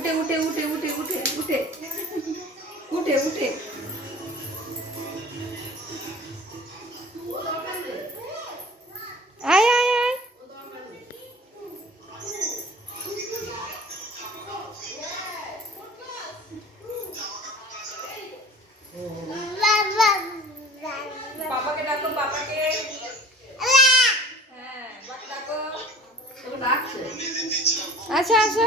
উঠে উঠে উঠে উঠে উঠে উঠে উঠে উঠে আয় আয় আয়। পাপাকে ডাকো, পাপাকে। হ্যাঁ, বাবাকে ডাকো। তোকে ডাকছে। আচ্ছা আসো।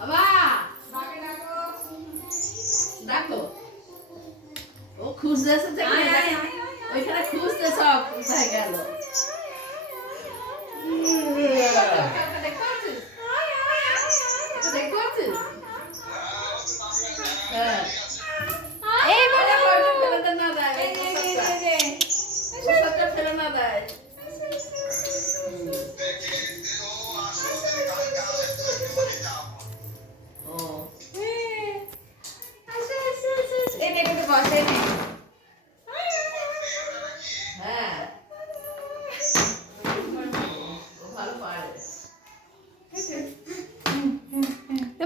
বাবা, বাবাকে ডাকো। ডাকো। ও খুঁজতেছে যে ওইখানে খুঁজতে সব কোথায় গেল। দেখতে পাচ্ছিস? দেখতে পাচ্ছিস? হ্যাঁ। এই বলো। ফেলে না দেয়। ওষুধটা ফেলে না দেয়। ও। এই নে, একটু বস, এই নে। হ্যাঁ। ও ভালো পারে।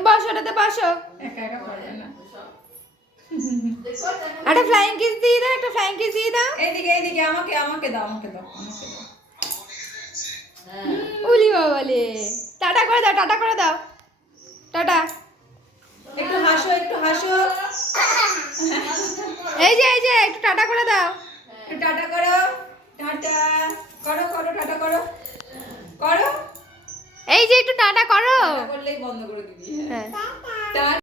বসো, ওটাতে বসো। একা একা পারে না। একটা ফ্লাইং কিস দিয়ে দাও, একটা ফ্লাইং কিস দিয়ে দাও। এইদিকে এইদিকে আমাকে আমাকে দাও, আমাকে দাও, আমাকে দাও। হ্যাঁ। উলি বাবালে। টাটা করে দাও, টাটা করে দাও। টাটা। একটু হাসো, একটু হাসো। এই যে একটু টাটা করে দাও। একটু টাটা করো। টাটা করো, করো, টাটা করো। করো। এই যে একটু টাটা করো। টাটা করলেই বন্ধ করে দিবি। হ্যাঁ। টাটা।